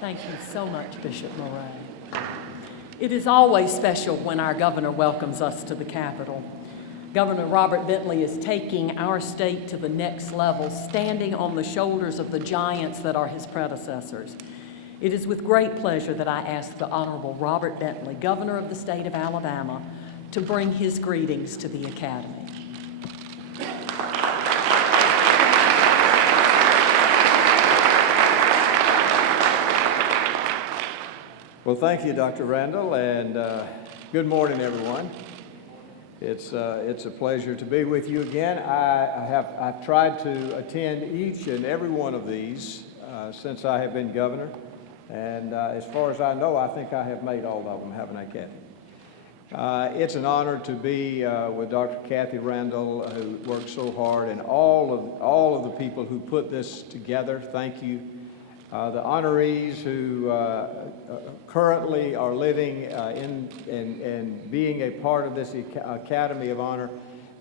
Thank you so much, Bishop Murray. It is always special when our governor welcomes us to the Capitol. Governor Robert Bentley is taking our state to the next level, standing on the shoulders of the giants that are his predecessors. It is with great pleasure that I ask the Honorable Robert Bentley, Governor of the state of Alabama, to bring his greetings to the Academy. Well, thank you, Dr. Randall, and good morning, everyone. It's a pleasure to be with you again. I've tried to attend each and every one of these since I have been governor, and as far as I know, I think I have made all of them, haven't I, Kathy? It's an honor to be with Dr. Kathy Randall, who worked so hard, and all of the people who put this together. Thank you. The honorees who currently are living and being a part of this Academy of Honor,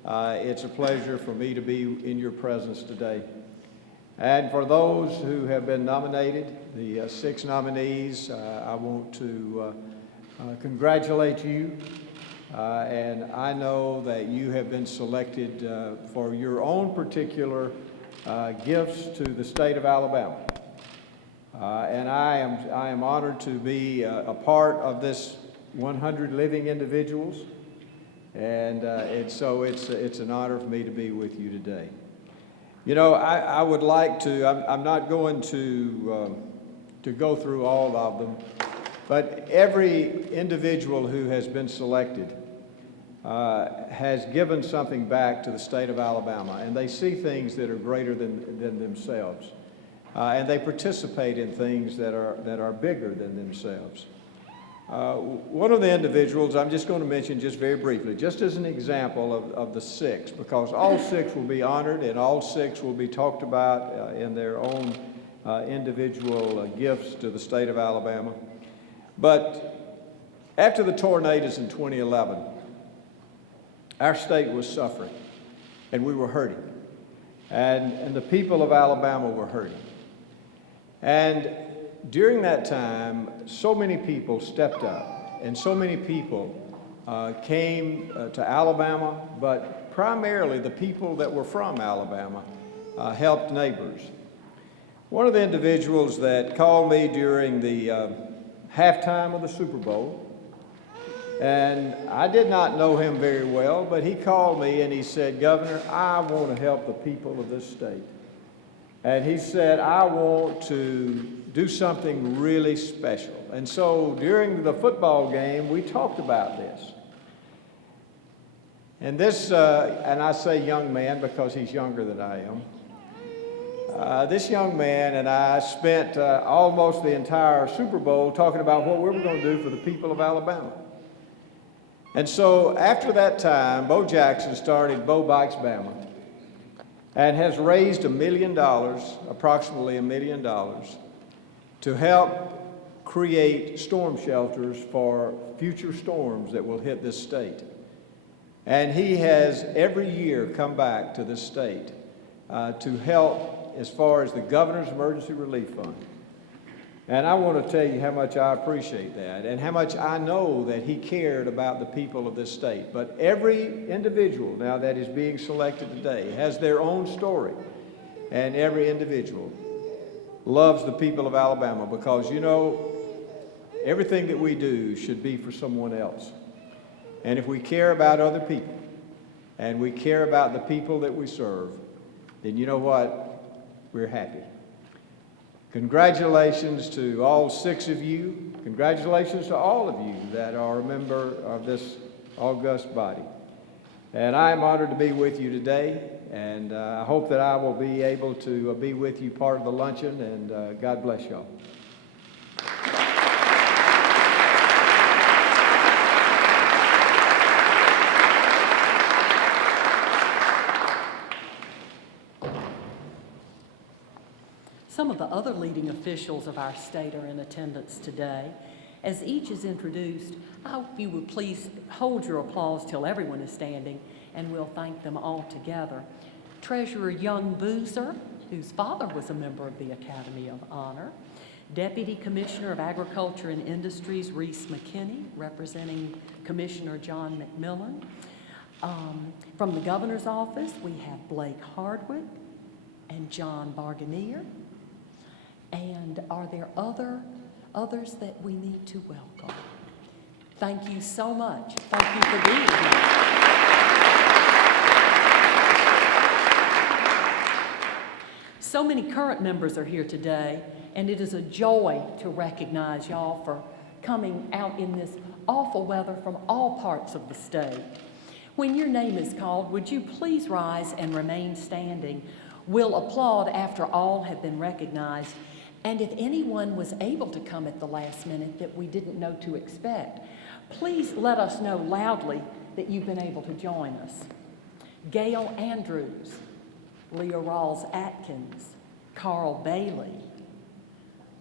it's a pleasure for me to be in your presence today. And for those who have been nominated, the 6 nominees, I want to congratulate you. And I know that you have been selected for your own particular gifts to the state of Alabama. And I am honored to be a part of this 100 living individuals, and it's an honor for me to be with you today. You know, I would like to. I'm not going to go through all of them, but every individual who has been selected has given something back to the state of Alabama, and they see things that are greater than themselves. And they participate in things that are bigger than themselves. One of the individuals I'm just going to mention just very briefly, just as an example of the 6, because all 6 will be honored and all 6 will be talked about in their own individual gifts to the state of Alabama. But after the tornadoes in 2011, our state was suffering and we were hurting. And the people of Alabama were hurting. And during that time, so many people stepped up, and so many people came to Alabama, but primarily the people that were from Alabama helped neighbors. One of the individuals that called me during the halftime of the Super Bowl, and I did not know him very well, but he called me and he said, "Governor, I want to help the people of this state." And he said, "I want to do something really special." And so during the football game, we talked about this. And this, and I say young man because he's younger than I am. This young man and I spent almost the entire Super Bowl talking about what we were going to do for the people of Alabama. And so after that time, Bo Jackson started Bo Bikes Bama, and has raised $1 million, approximately $1 million, to help create storm shelters for future storms that will hit this state. And he has every year come back to this state to help as far as the Governor's Emergency Relief Fund. And I want to tell you how much I appreciate that and how much I know that he cared about the people of this state. But every individual now that is being selected today has their own story. And every individual loves the people of Alabama because, you know, everything that we do should be for someone else. And if we care about other people and we care about the people that we serve, then you know what? We're happy. Congratulations to all 6 of you. Congratulations to all of you that are a member of this august body. And I am honored to be with you today, and I hope that I will be able to be with you part of the luncheon, and God bless y'all. Some of the other leading officials of our state are in attendance today. As each is introduced, I hope you would please hold your applause till everyone is standing, and we'll thank them all together. Treasurer Young Boozer, whose father was a member of the Academy of Honor. Deputy Commissioner of Agriculture and Industries, Reese McKinney, representing Commissioner John McMillan. From the Governor's Office, we have Blake Hardwick and John Barganier. And are there others that we need to welcome? Thank you so much. Thank you for being here. So many current members are here today, and it is a joy to recognize y'all for coming out in this awful weather from all parts of the state. When your name is called, would you please rise and remain standing? We'll applaud after all have been recognized. And if anyone was able to come at the last minute that we didn't know to expect, please let us know loudly that you've been able to join us. Gail Andrews, Leah Rawls-Atkins, Carl Bailey,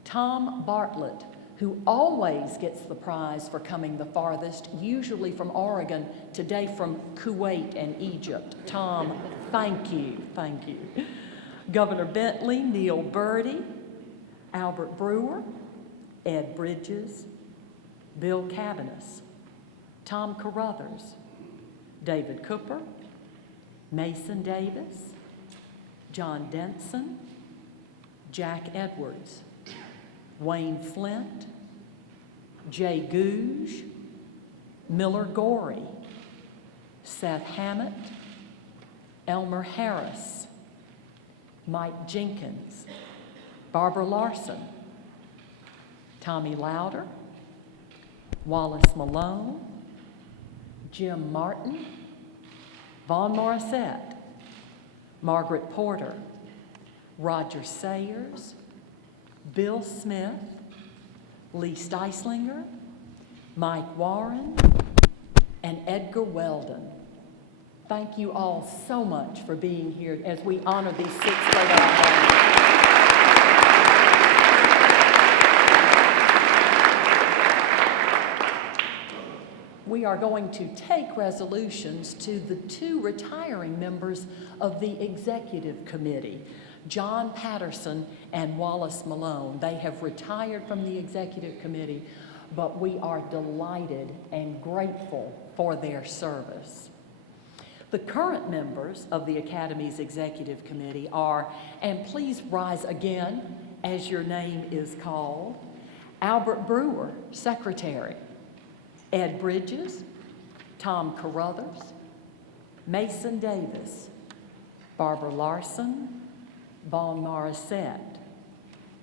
Tom Bartlett, who always gets the prize for coming the farthest, usually from Oregon, today from Kuwait and Egypt. Tom, thank you, thank you. Governor Bentley, Neil Birdie, Albert Brewer, Ed Bridges, Bill Cavanis, Tom Carruthers, David Cooper, Mason Davis, John Denson, Jack Edwards, Wayne Flint, Jay Gouge, Miller Gorey, Seth Hammett, Elmer Harris, Mike Jenkins, Barbara Larson, Tommy Lauder, Wallace Malone, Jim Martin, Vaughn Morissette, Margaret Porter, Roger Sayers, Bill Smith, Lee Steislinger, Mike Warren, and Edgar Weldon. Thank you all so much for being here as we honor these 6 great honors. We are going to take resolutions to the 2 retiring members of the Executive Committee, John Patterson and Wallace Malone. They have retired from the Executive Committee, but we are delighted and grateful for their service. The current members of the Academy's Executive Committee are, and please rise again as your name is called, Albert Brewer, Secretary, Ed Bridges, Tom Carruthers, Mason Davis, Barbara Larson, Vaughn Morissette,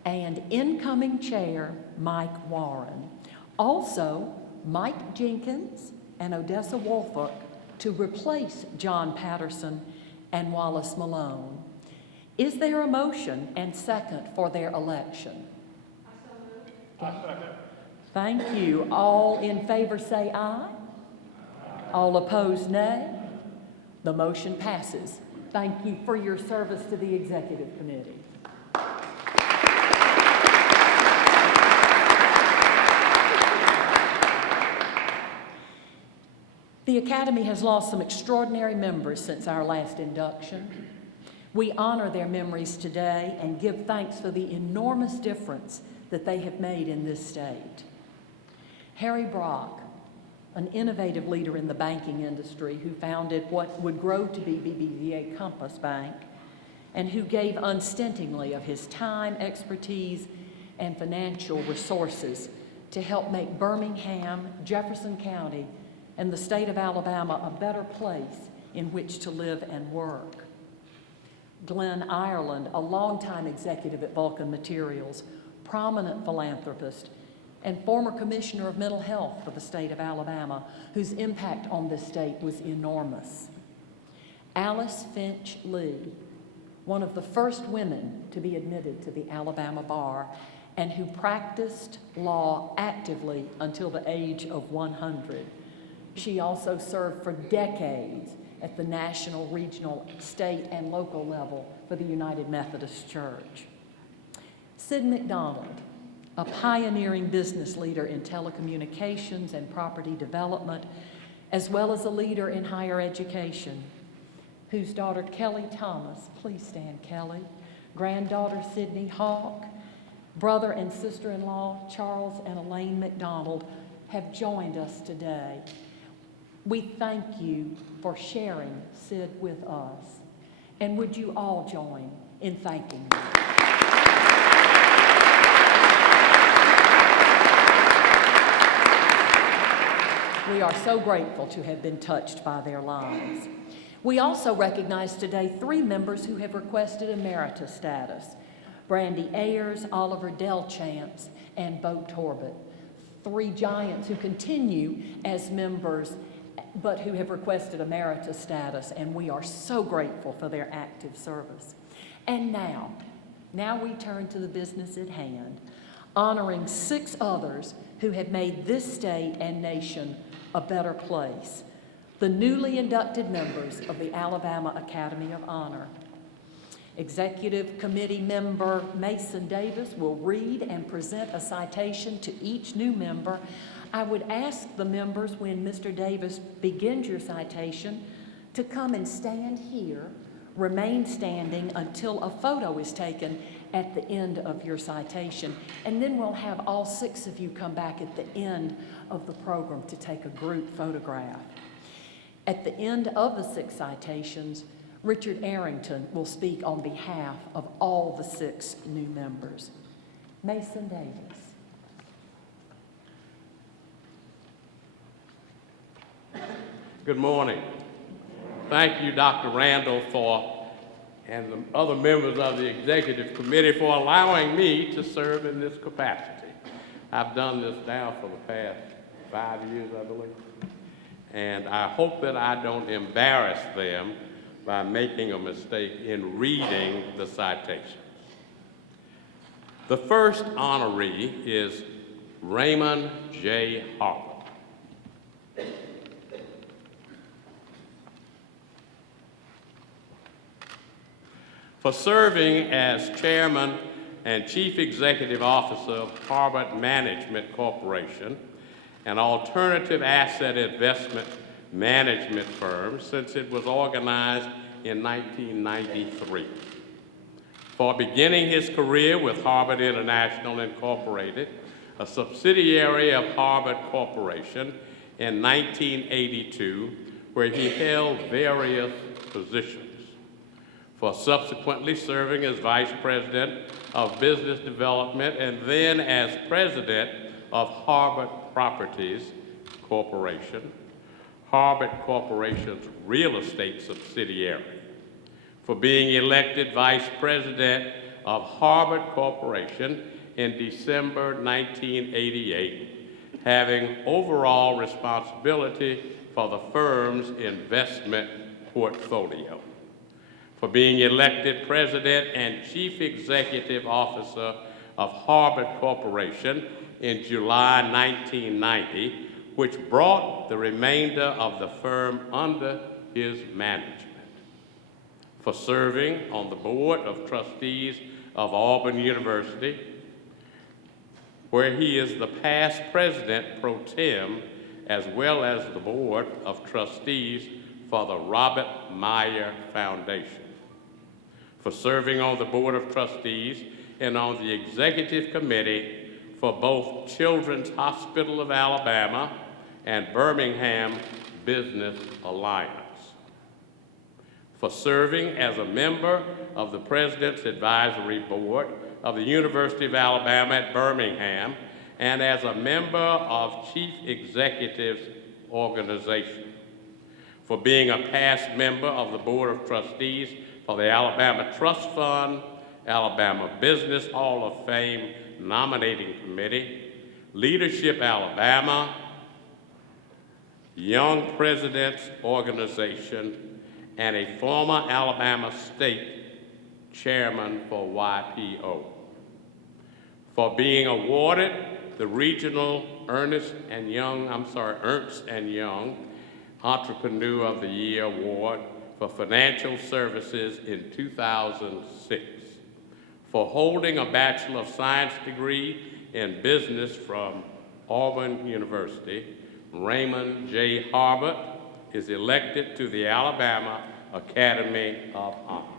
and incoming chair, Mike Warren. Also, Mike Jenkins and Odessa Wolfolk to replace John Patterson and Wallace Malone. Is there a motion and second for their election? I second. Thank you. All in favor say aye. All opposed, nay. The motion passes. Thank you for your service to the Executive Committee. The Academy has lost some extraordinary members since our last induction. We honor their memories today and give thanks for the enormous difference that they have made in this state. Harry Brock, an innovative leader in the banking industry who founded what would grow to be BBVA Compass Bank and who gave unstintingly of his time, expertise, and financial resources to help make Birmingham, Jefferson County, and the state of Alabama a better place in which to live and work. Glenn Ireland, a longtime executive at Vulcan Materials, prominent philanthropist, and former commissioner of mental health for the state of Alabama, whose impact on this state was enormous. Alice Finch Lee, one of the first women to be admitted to the Alabama bar, and who practiced law actively until the age of 100. She also served for decades at the national, regional, state, and local level for the United Methodist Church. Sid McDonald, a pioneering business leader in telecommunications and property development, as well as a leader in higher education, whose daughter Kelly Thomas, please stand Kelly, granddaughter Sydney Hawk, Brother and sister-in-law Charles and Elaine McDonald have joined us today. We thank you for sharing Sid with us. And would you all join in thanking him? We are so grateful to have been touched by their lives. We also recognize today 3 members who have requested emeritus status: Brandy Ayers, Oliver Delchance, and Bo Torbett. 3 giants who continue as members but who have requested emeritus status, and we are so grateful for their active service. And now we turn to the business at hand, honoring 6 others who have made this state and nation a better place, the newly inducted members of the Alabama Academy of Honor. Executive Committee member Mason Davis will read and present a citation to each new member. I would ask the members, when Mr. Davis begins your citation, to come and stand here, remain standing until a photo is taken at the end of your citation. And then we'll have all 6 of you come back at the end of the program to take a group photograph. At the end of the 6 citations, Richard Arrington will speak on behalf of all the 6 new members. Mason Davis. Good morning. Thank you, Dr. Randall, and the other members of the Executive Committee for allowing me to serve in this capacity. I've done this now for the past 5 years, I believe, and I hope that I don't embarrass them by making a mistake in reading the citations. The first honoree is Raymond J. Harper. For serving as Chairman and Chief Executive Officer of Harvard Management Corporation, an alternative asset investment management firm since it was organized in 1993. For beginning his career with Harvard International Incorporated, a subsidiary of Harvard Corporation, in 1982, where he held various positions. For subsequently serving as Vice President of Business Development and then as President of Harvard Properties Corporation, Harvard Corporation's real estate subsidiary. For being elected Vice President of Harvard Corporation in December 1988, having overall responsibility for the firm's investment portfolio. For being elected President and Chief Executive Officer of Harvard Corporation in July 1990, which brought the remainder of the firm under his management. For serving on the Board of Trustees of Auburn University, where he is the past President pro tem, as well as the Board of Trustees for the Robert Meyer Foundation. For serving on the Board of Trustees and on the Executive Committee for both Children's Hospital of Alabama and Birmingham Business Alliance. For serving as a member of the President's Advisory Board of the University of Alabama at Birmingham and as a member of Chief Executive's organization. For being a past member of the Board of Trustees for the Alabama Trust Fund, Alabama Business Hall of Fame Nominating Committee, Leadership Alabama, Young Presidents Organization, and a former Alabama State Chairman for YPO. For being awarded the Regional Ernst and Young Entrepreneur of the Year Award for Financial Services in 2006. For holding a Bachelor of Science degree in Business from Auburn University, Raymond J. Harper is elected to the Alabama Academy of Honor.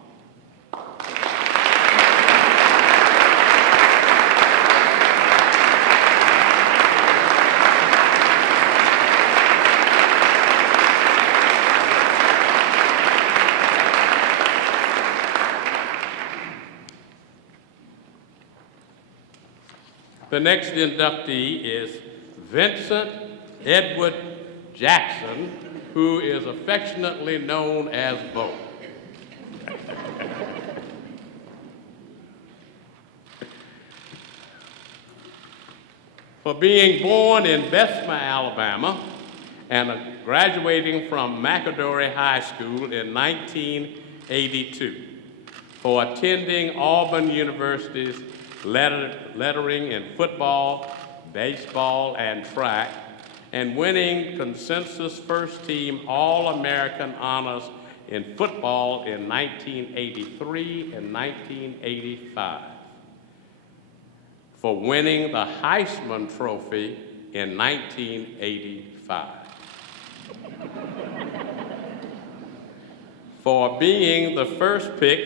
The next inductee is Vincent Edward Jackson, who is affectionately known as Bo. For being born in Bessemer, Alabama, and graduating from McAdory High School in 1982. For attending Auburn University's lettering in football, baseball, and track, and winning consensus first-team All-American honors in football in 1983 and 1985. For winning the Heisman Trophy in 1985. For being the first pick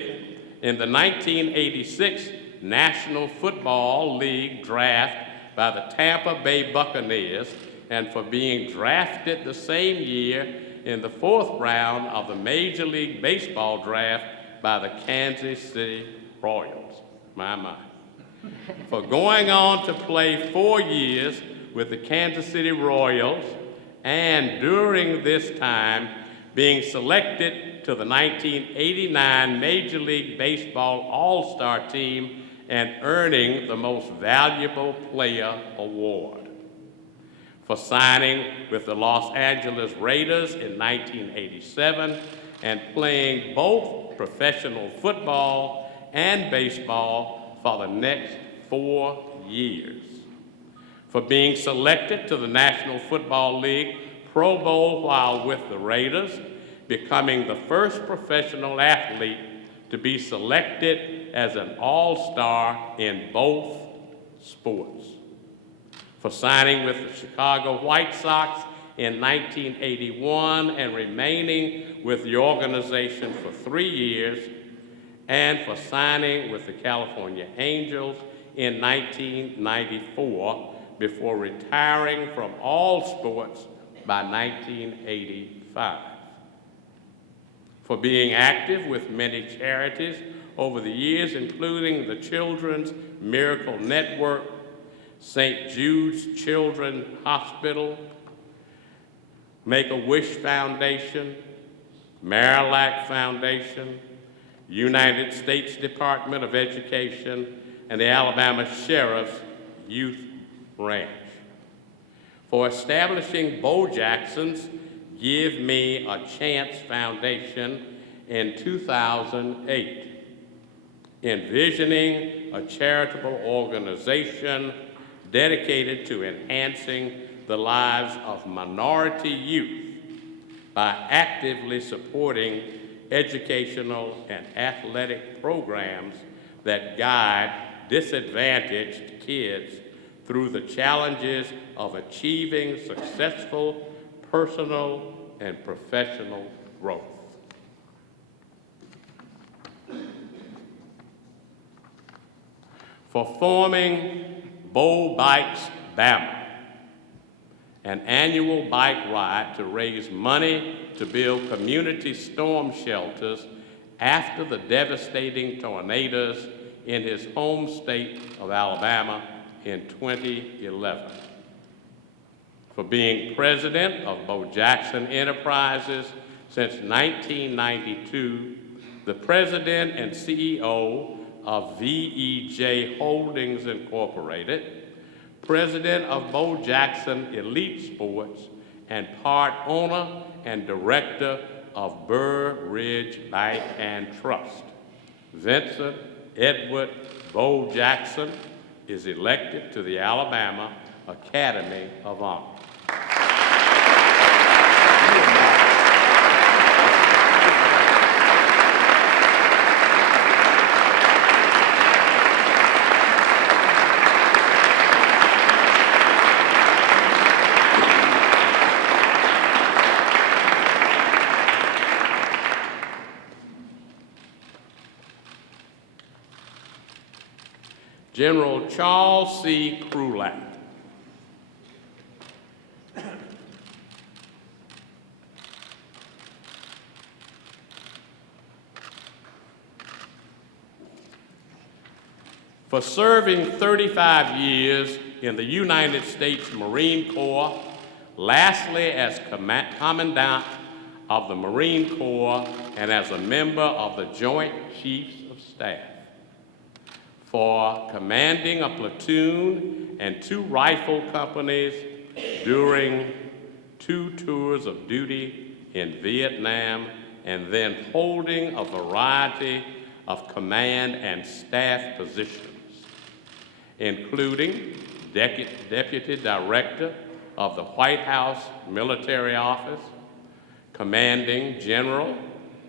in the 1986 National Football League draft by the Tampa Bay Buccaneers, and for being drafted the same year in the 4th round of the Major League Baseball draft by the Kansas City Royals. My. For going on to play 4 years with the Kansas City Royals, and during this time being selected to the 1989 Major League Baseball All-Star Team and earning the Most Valuable Player award. For signing with the Los Angeles Raiders in 1987 and playing both professional football and baseball for the next 4 years. For being selected to the National Football League Pro Bowl while with the Raiders, becoming the first professional athlete to be selected as an all-star in both sports. For signing with the Chicago White Sox in 1981 and remaining with the organization for 3 years, and for signing with the California Angels in 1994 before retiring from all sports by 1985. For being active with many charities over the years, including the Children's Miracle Network, St. Jude's Children's Hospital, Make-A-Wish Foundation, Marillac Foundation, United States Department of Education, and the Alabama Sheriff's Youth Branch. For establishing Bo Jackson's Give Me a Chance Foundation in 2008, envisioning a charitable organization dedicated to enhancing the lives of minority youth by actively supporting educational and athletic programs that guide disadvantaged kids through the challenges of achieving successful personal and professional growth. For forming Bo Bikes Bama, an annual bike ride to raise money to build community storm shelters after the devastating tornadoes in his home state of Alabama in 2011. For being president of Bo Jackson Enterprises since 1992, the president and CEO of VEJ Holdings Incorporated, president of Bo Jackson Elite Sports, and part owner and director of Burr Ridge Bank and Trust. Vincent Edward Bo Jackson is elected to the Alabama Academy of Honor. General Charles C. Krulak. For serving 35 years in the United States Marine Corps, lastly as Commandant of the Marine Corps and as a member of the Joint Chiefs of Staff. For commanding a platoon and 2 rifle companies during 2 tours of duty in Vietnam, and then holding a variety of command and staff positions, including Deputy Director of the White House Military Office, Commanding General,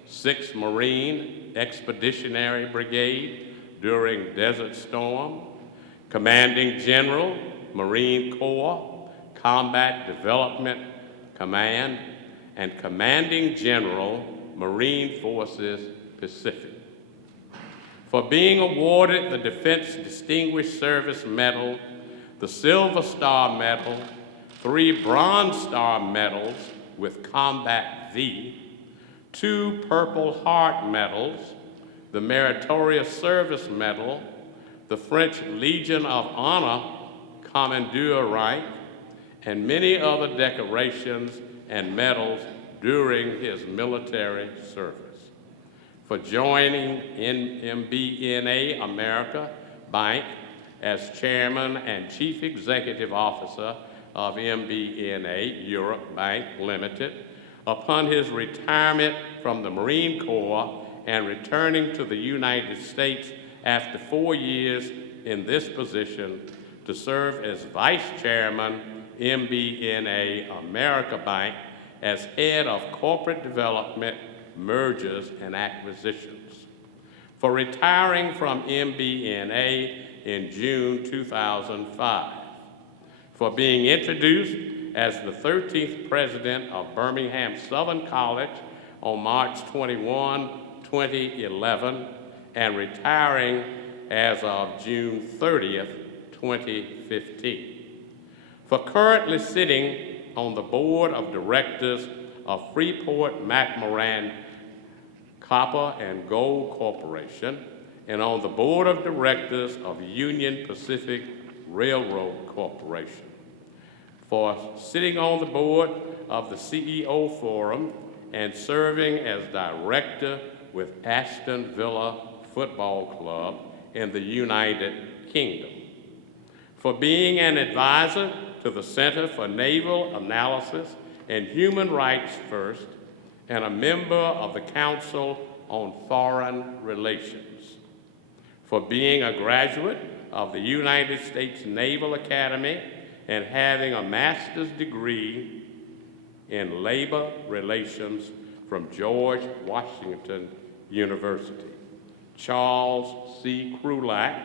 6th Marine Expeditionary Brigade during Desert Storm, Commanding General, Marine Corps, Combat Development Command, and Commanding General, Marine Forces Pacific. For being awarded the Defense Distinguished Service Medal, the Silver Star Medal, 3 Bronze Star Medals with Combat V, 2 Purple Heart Medals, the Meritorious Service Medal, the French Legion of Honor Commandeur rank, and many other decorations and medals during his military service. For joining MBNA America Bank as Chairman and Chief Executive Officer of MBNA Europe Bank Limited upon his retirement from the Marine Corps and returning to the United States after 4 years in this position to serve as Vice Chairman, MBNA America Bank, as Head of Corporate Development, Mergers and Acquisitions. For retiring from MBNA in June 2005. For being introduced as the 13th President of Birmingham Southern College on March 21, 2011, and retiring as of June 30th, 2015. For currently sitting on the Board of Directors of Freeport-McMoRan Copper and Gold Corporation, and on the Board of Directors of Union Pacific Railroad Corporation. For sitting on the board of the CEO Forum and serving as director with Aston Villa Football Club in the United Kingdom. For being an advisor to the Center for Naval Analysis and Human Rights First, and a member of the Council on Foreign Relations. For being a graduate of the United States Naval Academy and having a master's degree in labor relations from George Washington University. Charles C. Krulak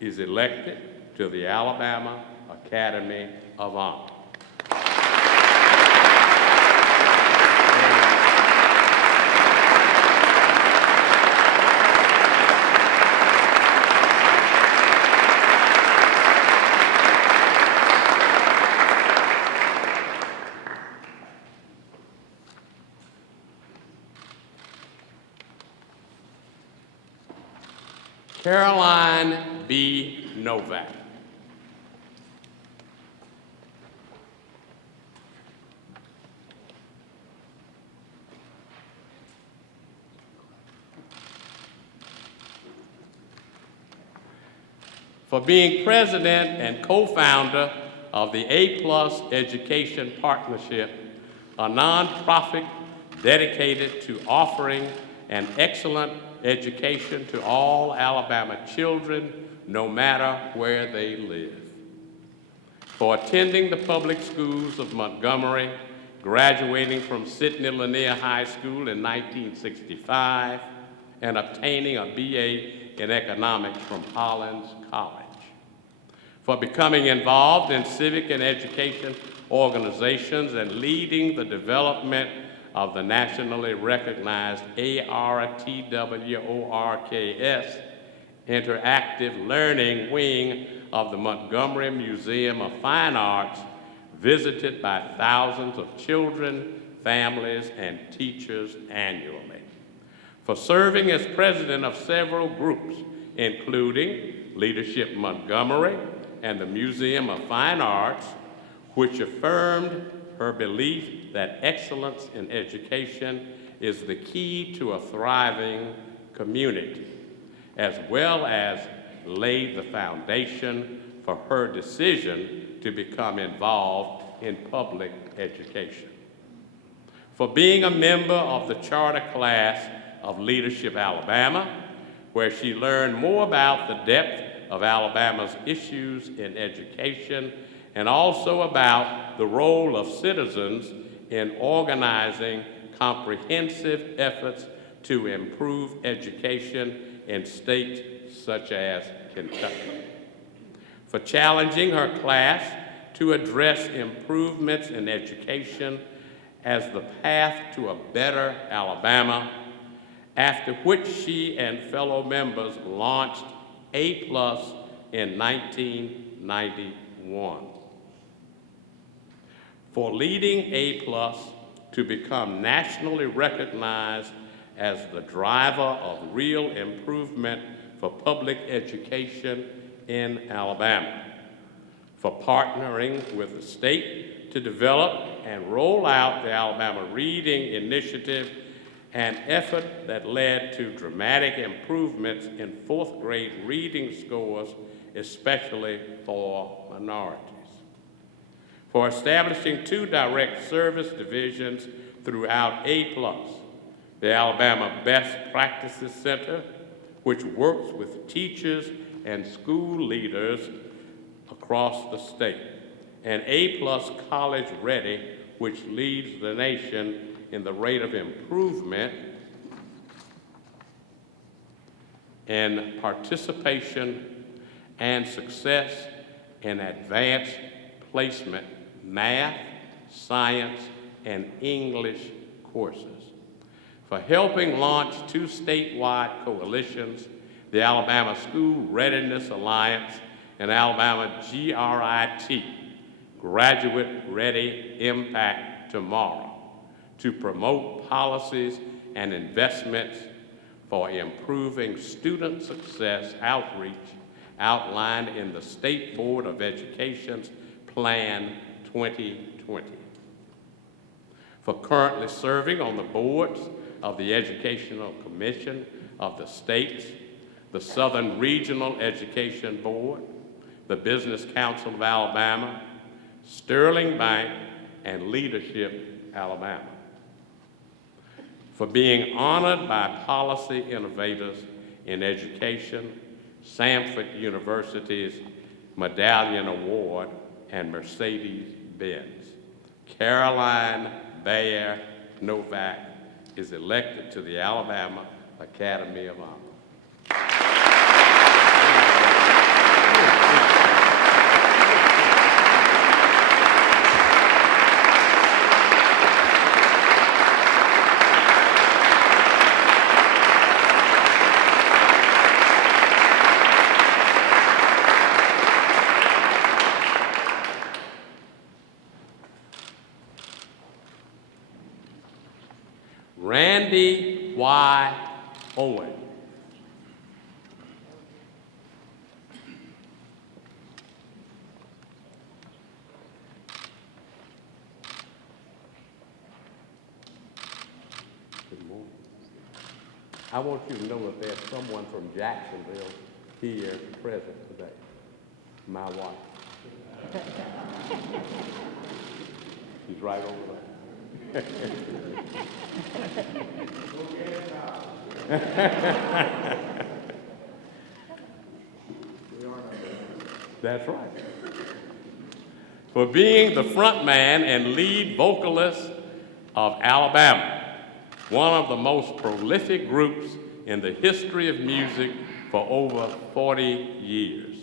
is elected to the Alabama Academy of Honor. Caroline B. Novak. For being president and co-founder of the A+ Education Partnership, a nonprofit dedicated to offering an excellent education to all Alabama children, no matter where they live. For attending the public schools of Montgomery, graduating from Sidney Lanier High School in 1965, and obtaining a BA in economics from Hollins College. For becoming involved in civic and education organizations and leading the development of the nationally recognized ARTWORKS Interactive Learning Wing of the Montgomery Museum of Fine Arts, visited by thousands of children, families, and teachers annually. For serving as president of several groups, including Leadership Montgomery and the Museum of Fine Arts, which affirmed her belief that excellence in education is the key to a thriving community, as well as laid the foundation for her decision to become involved in public education. For being a member of the charter class of Leadership Alabama, where she learned more about the depth of Alabama's issues in education and also about the role of citizens in organizing comprehensive efforts to improve education in states such as Kentucky. For challenging her class to address improvements in education as the path to a better Alabama, after which she and fellow members launched A+ in 1991. For leading A+ to become nationally recognized as the driver of real improvement for public education in Alabama, for partnering with the state to develop and roll out the Alabama Reading Initiative, an effort that led to dramatic improvements in fourth grade reading scores, especially for minorities. For establishing 2 direct service divisions throughout A+, the Alabama Best Practices Center, which works with teachers and school leaders across the state, and A+ College Ready, which leads the nation in the rate of improvement in participation and success in advanced placement math, science, and English courses. For helping launch 2 statewide coalitions, the Alabama School Readiness Alliance and Alabama GRIT, Graduate Ready Impact Tomorrow, to promote policies and investments for improving student success outreach outlined in the State Board of Education's Plan 2020. For currently serving on the boards of the Educational Commission of the states, the Southern Regional Education Board, the Business Council of Alabama, Sterling Bank, and Leadership Alabama. For being honored by policy innovators in education, Samford University's Medallion Award, and Mercedes-Benz. Caroline Bayer Novak is elected to the Alabama Academy of Honor. Randy Y. Owen. Good morning. I want you to know that there's someone from Jacksonville here present today. My wife. She's right over there. That's right. For being the front man and lead vocalist of Alabama, one of the most prolific groups in the history of music for over 40 years.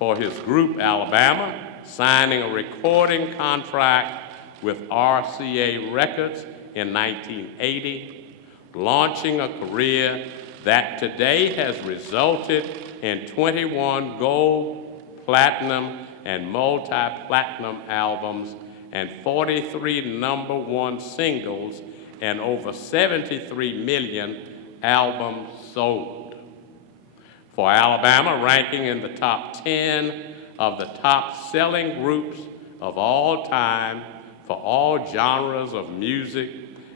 For his group, Alabama, signing a recording contract with RCA Records in 1980, launching a career that today has resulted in 21 gold, platinum, and multi-platinum albums and 43 #1 singles and over 73 million albums sold. For Alabama, ranking in the top 10 of the top selling groups of all time for all genres of music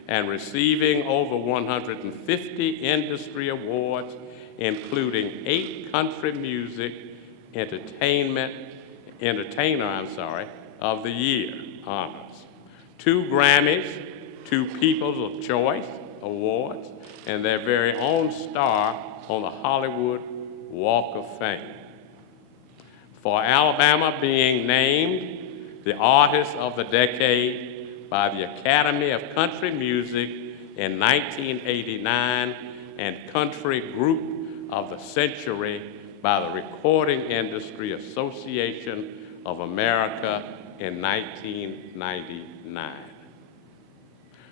and receiving over 150 industry awards, including 8 country music entertainer of the Year honors, 2 Grammys, 2 People's of Choice awards, and their very own star on the Hollywood Walk of Fame. For Alabama being named the Artist of the Decade by the Academy of Country Music in 1989 and Country Group of the Century by the Recording Industry Association of America in 1999.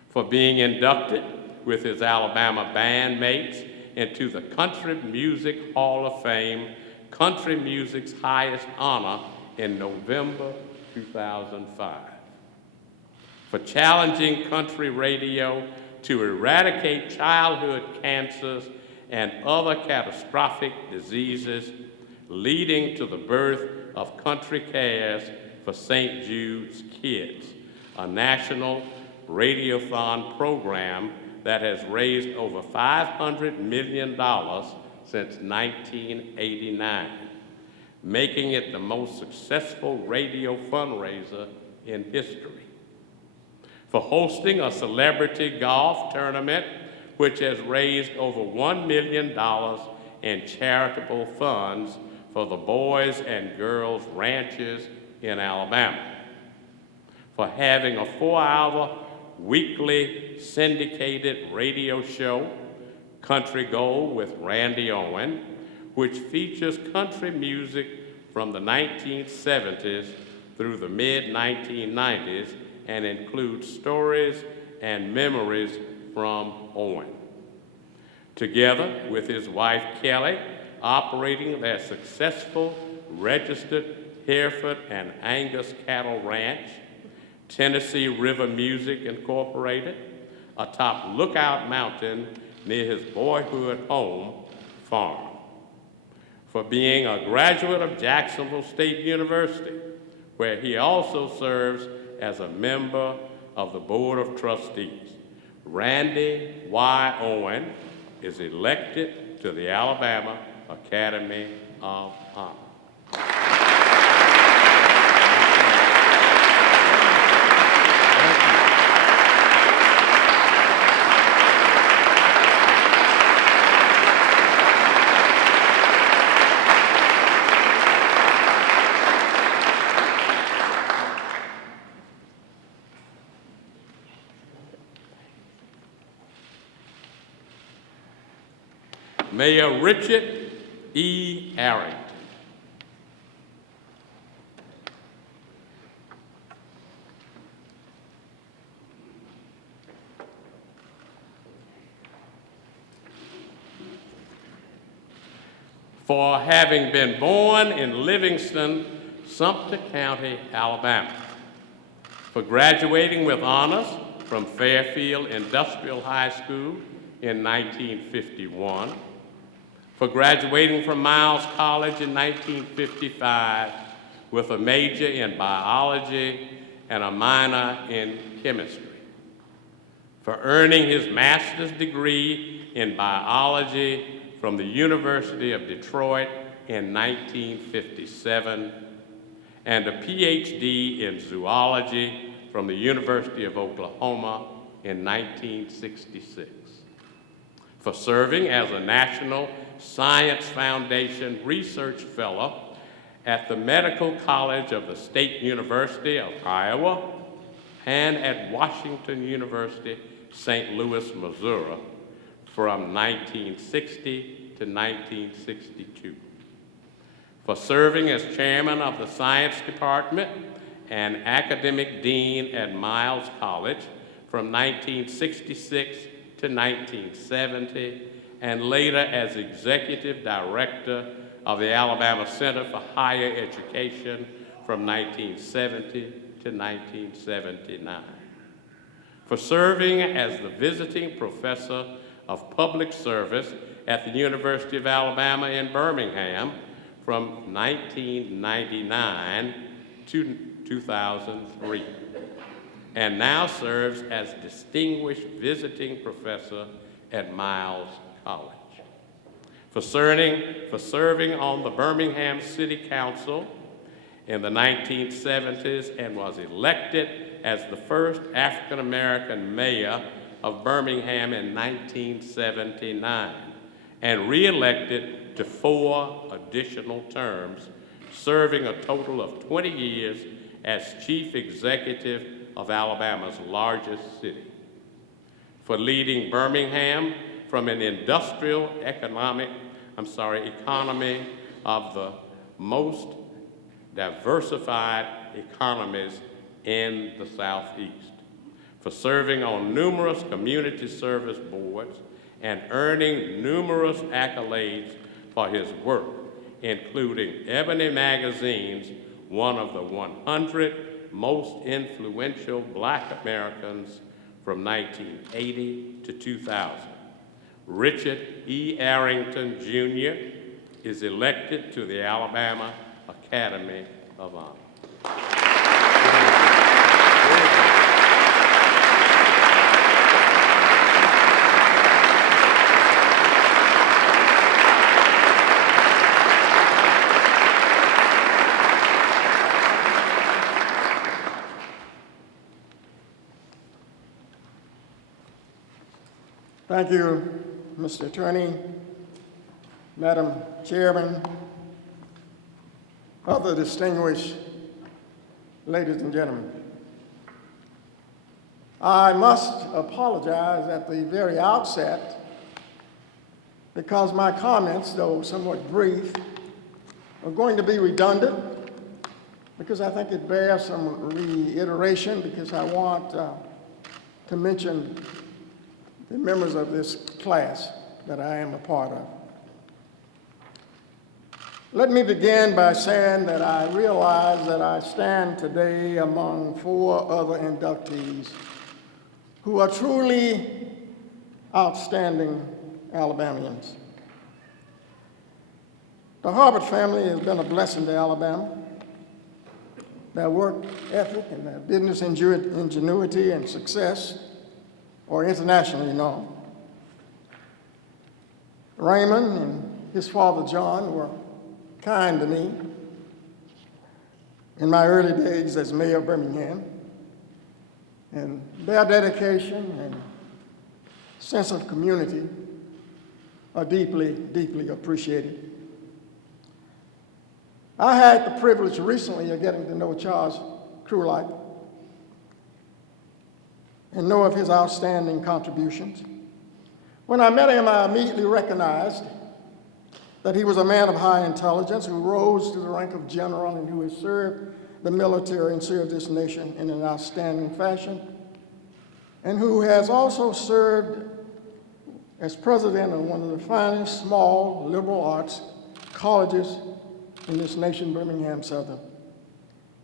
For being inducted with his Alabama bandmates into the Country Music Hall of Fame, country music's highest honor, in November 2005. For challenging country radio to eradicate childhood cancers and other catastrophic diseases, leading to the birth of Country Cares for St. Jude's Kids, a national radiothon program that has raised over $500 million since 1989, making it the most successful radio fundraiser in history. For hosting a celebrity golf tournament which has raised over $1 million in charitable funds for the Boys and Girls Ranches in Alabama. For having a 4-hour weekly syndicated radio show, Country Gold with Randy Owen, which features country music from the 1970s through the mid-1990s and includes stories and memories from Owen. Together with his wife Kelly, operating their successful registered Hereford and Angus cattle ranch, Tennessee River Music Incorporated, atop Lookout Mountain near his boyhood home farm. For being a graduate of Jacksonville State University, where he also serves as a member of the Board of Trustees. Randy Y. Owen is elected to the Alabama Academy of Honor. Mayor Richard E. Arrington. For having been born in Livingston, Sumter County, Alabama. For graduating with honors from Fairfield Industrial High School in 1951. For graduating from Miles College in 1955 with a major in biology and a minor in chemistry. For earning his master's degree in biology from the University of Detroit in 1957, and a PhD in zoology from the University of Oklahoma in 1966. For serving as a National Science Foundation Research Fellow at the Medical College of the State University of Iowa and at Washington University, St. Louis, Missouri, from 1960 to 1962. For serving as chairman of the Science Department and academic dean at Miles College from 1966 to 1970, and later as executive director of the Alabama Center for Higher Education from 1970 to 1979. For serving as the visiting professor of public service at the University of Alabama in Birmingham from 1999 to 2003, and now serves as Distinguished Visiting Professor at Miles College. For serving on the Birmingham City Council in the 1970s and was elected as the first African-American mayor of Birmingham in 1979, and re-elected to 4 additional terms, serving a total of 20 years as Chief Executive of Alabama's largest city. For leading Birmingham from an industrial economy of the most diversified economies in the Southeast. For serving on numerous community service boards and earning numerous accolades for his work, including Ebony Magazine's one of the 100 most influential Black Americans from 1980 to 2000. Richard E. Arrington, Jr. is elected to the Alabama Academy of Honor. Thank you, Mr. Attorney, Madam Chairman, other distinguished ladies and gentlemen. I must apologize at the very outset because my comments, though somewhat brief, are going to be redundant because I think it bears some reiteration because I want to mention the members of this class that I am a part of. Let me begin by saying that I realize that I stand today among 4 other inductees who are truly outstanding Alabamians. The Harvard family has been a blessing to Alabama. Their work ethic and their business ingenuity and success are internationally known. Raymond and his father John were kind to me in my early days as mayor of Birmingham, and their dedication and sense of community are deeply, deeply appreciated. I had the privilege recently of getting to know Charles Krulak and know of his outstanding contributions. When I met him, I immediately recognized that he was a man of high intelligence who rose to the rank of general and who has served the military and served this nation in an outstanding fashion, and who has also served as president of one of the finest small liberal arts colleges in this nation, Birmingham Southern.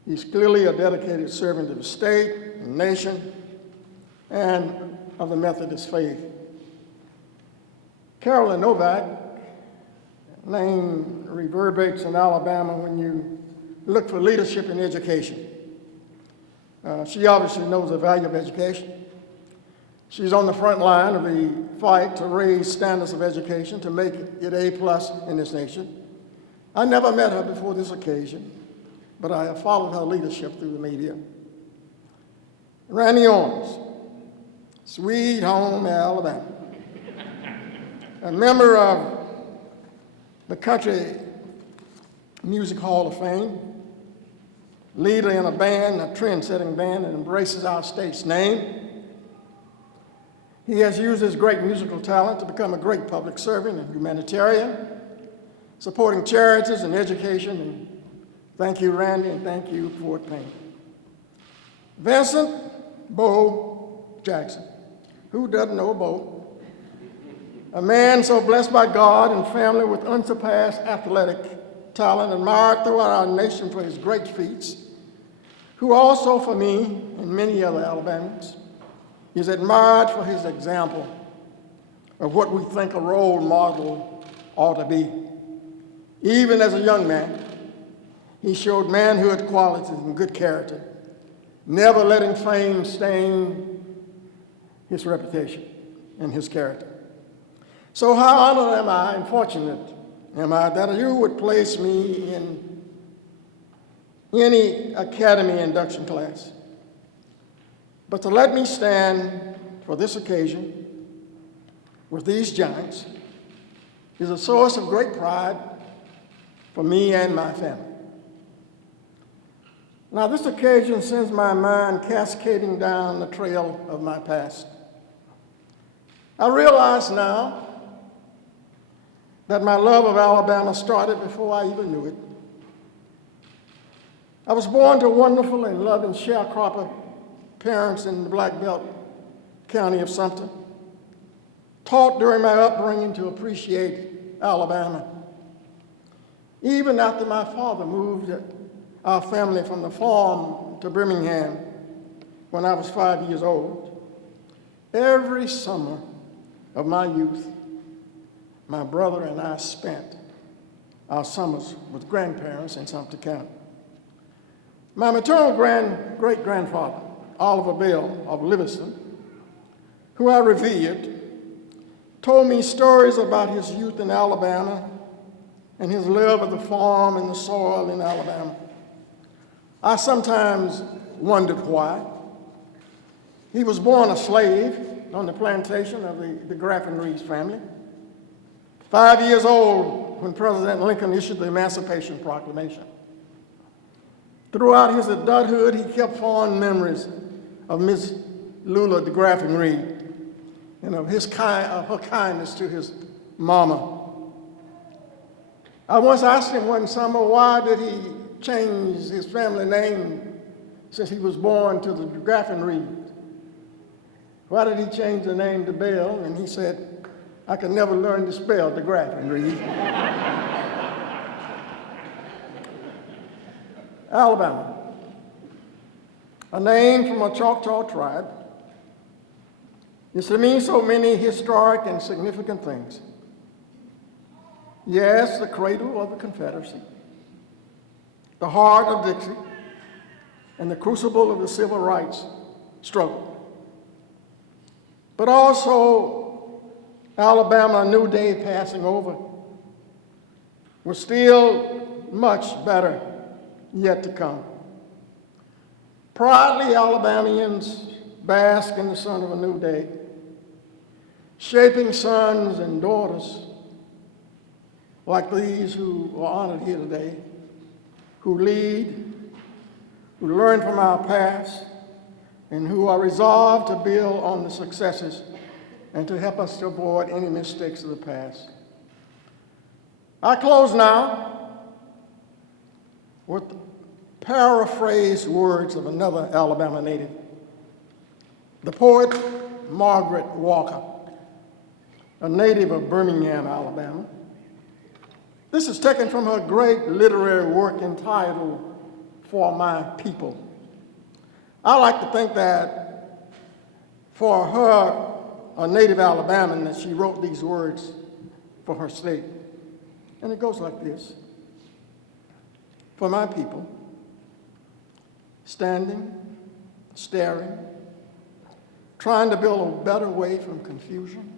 He's clearly a dedicated servant of the state and nation and of the Methodist faith. Carolyn Novak name reverberates in Alabama when you look for leadership in education. She obviously knows the value of education. She's on the front line of the fight to raise standards of education, to make it A+ in this nation. I never met her before this occasion, but I have followed her leadership through the media. Randy Owens, Sweet Home Alabama, a member of the Country Music Hall of Fame, leader in a band, a trend-setting band that embraces our state's name. He has used his great musical talent to become a great public servant and humanitarian, supporting charities and education. And thank you, Randy, and thank you, Fort Payne. Vincent Bo Jackson. Who doesn't know Bo? A man so blessed by God and family with unsurpassed athletic talent, admired throughout our nation for his great feats, who also for me and many other Alabamians is admired for his example of what we think a role model ought to be. Even as a young man, he showed manhood qualities and good character, never letting fame stain his reputation and his character. So how honored am I and fortunate am I that you would place me in any academy induction class. But to let me stand for this occasion with these giants is a source of great pride for me and my family. Now, this occasion sends my mind cascading down the trail of my past. I realize now that my love of Alabama started before I even knew it. I was born to wonderful and loving sharecropper parents in the Black Belt County of Sumter, taught during my upbringing to appreciate Alabama. Even after my father moved our family from the farm to Birmingham when I was 5 years old, every summer of my youth, my brother and I spent our summers with grandparents in Sumter County. My maternal great-grandfather, Oliver Bell of Livingston, who I revered, told me stories about his youth in Alabama and his love of the farm and the soil in Alabama. I sometimes wondered why. He was born a slave on the plantation of the Graffin Reeves family. 5 years old when President Lincoln issued the Emancipation Proclamation. Throughout his adulthood, he kept fond memories of Miss Lula de Graffin Reed and of her kindness to his mama. I once asked him one summer, why did he change his family name since he was born to the Graffin Reed? Why did he change the name to Bell? And he said, I could never learn to spell the Graffin Reed. Alabama, a name from a Choctaw tribe, is to mean so many historic and significant things. Yes, the cradle of the Confederacy, the heart of Dixie, and the crucible of the civil rights struggle. But also, Alabama, a new day passing over, was still much better yet to come. Proudly, Alabamians bask in the sun of a new day, shaping sons and daughters like these who are honored here today, who lead, who learn from our past, and who are resolved to build on the successes and to help us to avoid any mistakes of the past. I close now with paraphrased words of another Alabama native, the poet Margaret Walker, a native of Birmingham, Alabama. This is taken from her great literary work entitled For My People. I like to think that for her, a native Alabaman, that she wrote these words for her state. And it goes like this. For my people, standing, staring, trying to build a better way from confusion,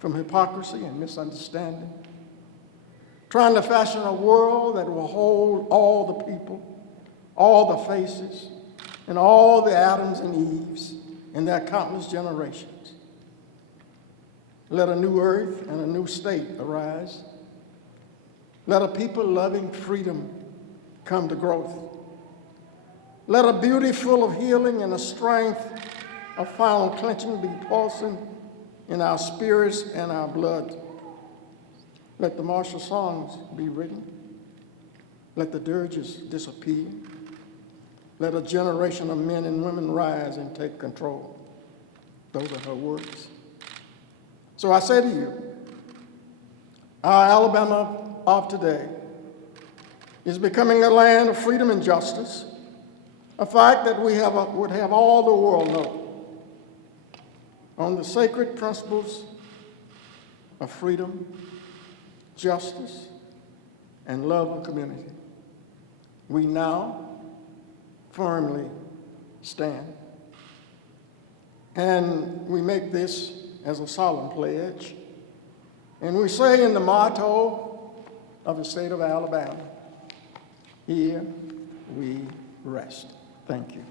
from hypocrisy and misunderstanding, trying to fashion a world that will hold all the people, all the faces, and all the Adams and Eves in their countless generations. Let a new earth and a new state arise. Let a people loving freedom come to growth. Let a beauty full of healing and a strength of final clenching be pulsing in our spirits and our blood. Let the martial songs be written. Let the dirges disappear. Let a generation of men and women rise and take control. Those are her words. So I say to you, our Alabama of today is becoming a land of freedom and justice, a fact that we would have all the world know. On the sacred principles of freedom, justice, and love of community. We now firmly stand. And we make this as a solemn pledge. And we say in the motto of the state of Alabama, here we rest. Thank you.